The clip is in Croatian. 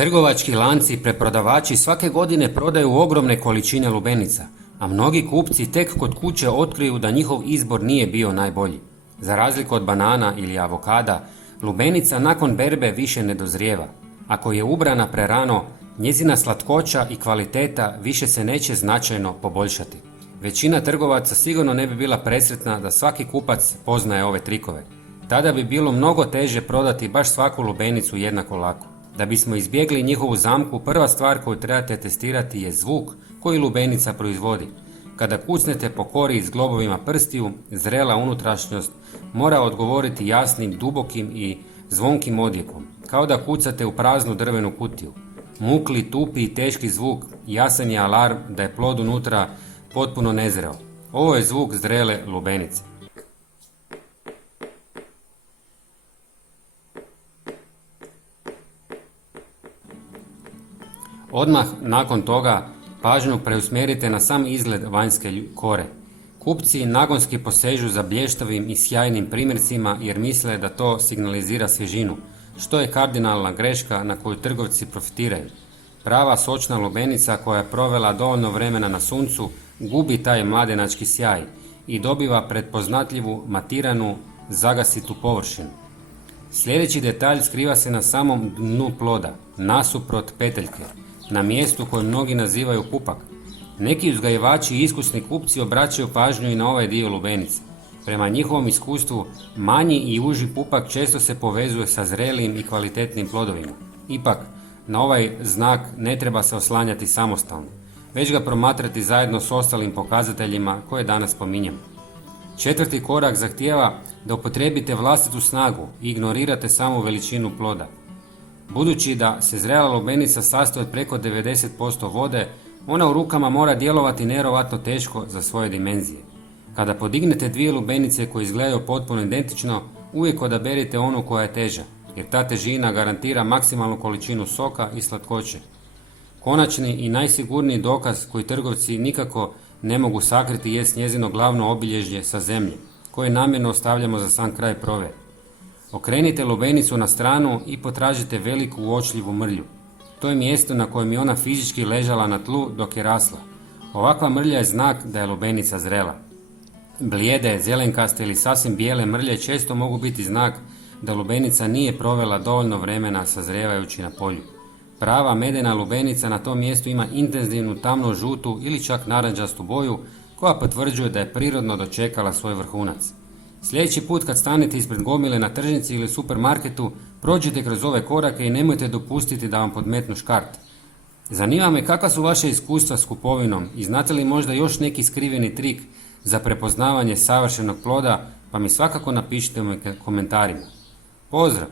Trgovački lanci i preprodavači svake godine prodaju ogromne količine lubenica, a mnogi kupci tek kod kuće otkriju da njihov izbor nije bio najbolji. Za razliku od banana ili avokada, lubenica nakon berbe više ne dozrijeva. Ako je ubrana prerano, njezina slatkoća i kvaliteta više se neće značajno poboljšati. Većina trgovaca sigurno ne bi bila presretna da svaki kupac poznaje ove trikove. Tada bi bilo mnogo teže prodati baš svaku lubenicu jednako lako. Da bismo izbjegli njihovu zamku, prva stvar koju trebate testirati je zvuk koji lubenica proizvodi. Kada kucnete po kori s globovima prstiju, zrela unutrašnjost mora odgovoriti jasnim, dubokim i zvonkim odjekom, kao da kucate u praznu drvenu kutiju. Mukli, tupi i teški zvuk jasan je alarm da je plod unutra potpuno nezreo. Ovo je zvuk zrele lubenice. Odmah nakon toga pažnju preusmjerite na sam izgled vanjske kore. Kupci nagonski posežu za blještavim i sjajnim primjercima jer misle da to signalizira svježinu, što je kardinalna greška na koju trgovci profitiraju. Prava sočna lubenica koja je provela dovoljno vremena na suncu gubi taj mladenački sjaj i dobiva pretpoznatljivu, matiranu, zagasitu površinu. Sljedeći detalj skriva se na samom dnu ploda, nasuprot peteljke, na mjestu koje mnogi nazivaju pupak. Neki uzgajivači i iskusni kupci obraćaju pažnju i na ovaj dio lubenice. Prema njihovom iskustvu, manji i uži pupak često se povezuje sa zrelijim i kvalitetnim plodovima. Ipak, na ovaj znak ne treba se oslanjati samostalno, već ga promatrati zajedno s ostalim pokazateljima koje danas spominjem. Četvrti korak zahtijeva da upotrijebite vlastitu snagu i ignorirate samu veličinu ploda. Budući da se zrela lubenica sastoji od preko 90% vode, ona u rukama mora djelovati nevjerojatno teško za svoje dimenzije. Kada podignete dvije lubenice koje izgledaju potpuno identično, uvijek odaberite onu koja je teža, jer ta težina garantira maksimalnu količinu soka i slatkoće. Konačni i najsigurniji dokaz koji trgovci nikako ne mogu sakriti jest njezino glavno obilježje sa zemlje, koje namjerno ostavljamo za sam kraj prove. Okrenite lubenicu na stranu i potražite veliku uočljivu mrlju. To je mjesto na kojem je ona fizički ležala na tlu dok je rasla. Ovakva mrlja je znak da je lubenica zrela. Blijede, zelenkaste ili sasvim bijele mrlje često mogu biti znak da lubenica nije provela dovoljno vremena sazrijevajući na polju. Prava medena lubenica na tom mjestu ima intenzivnu tamno žutu ili čak narančastu boju koja potvrđuje da je prirodno dočekala svoj vrhunac. Sljedeći put kad stanete ispred gomile na tržnici ili supermarketu, prođite kroz ove korake i nemojte dopustiti da vam podmetnu škart. Zanima me kakva su vaše iskustva s kupovinom i znate li možda još neki skriveni trik za prepoznavanje savršenog ploda, pa mi svakako napišite u komentarima. Pozdrav!